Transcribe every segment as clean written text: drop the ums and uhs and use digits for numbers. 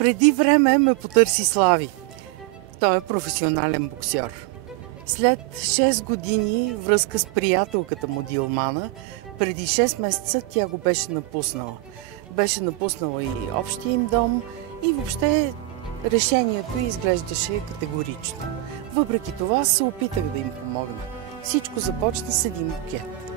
Преди време ме потърси Слави. Той е професионален боксер. След 6 години връзка с приятелката му Дилмана, преди 6 месеца тя го беше напуснала. Беше напуснала и общия им дом, и въобще решението изглеждаше категорично. Въпреки това се опитах да им помогна. Всичко започна с един букет.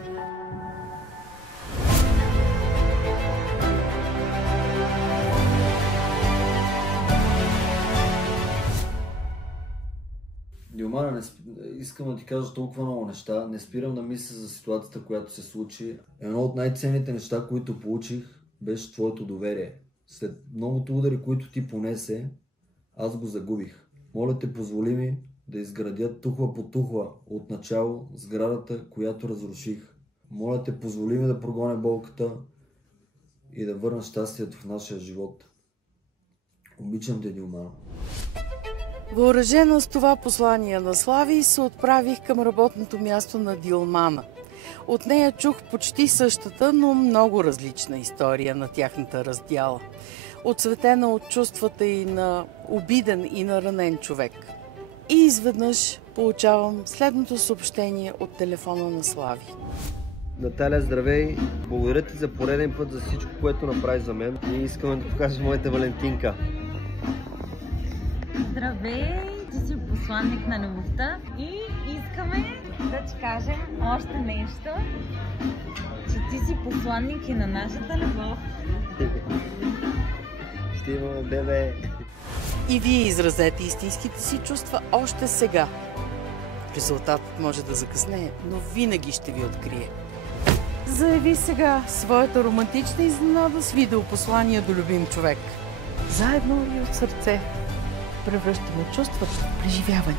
Дилмана, искам да ти кажа толкова много неща. Не спирам да мисля за ситуацията, която се случи. Едно от най-ценните неща, които получих, беше твоето доверие. След многото удари, които ти понесе, аз го загубих. Моля те, позволи ми да изградя тухла по тухла от начало сградата, която разруших. Моля те, позволи ми да прогоня болката и да върна щастието в нашия живот. Обичам те, Дилмана. Въоръжена с това послание на Слави, се отправих към работното място на Дилмана. От нея чух почти същата, но много различна история на тяхната раздяла. Отцветена от чувствата и на обиден и на ранен човек. И изведнъж получавам следното съобщение от телефона на Слави. Наталя, здравей! Благодаря ти за пореден път за всичко, което направи за мен. И искам да покажа моята Валентинка. Здравей! Ти си посланник на любовта и искаме да ти кажем още нещо, че ти си посланник и на нашата любов. Ще имаме бебе! И вие изразете истинските си чувства още сега. Резултатът може да закъснее, но винаги ще ви открие. Заяви сега своята романтична изненада с видеопослание до любим човек. Заедно и от сърце превръщаме чувствата в преживяване.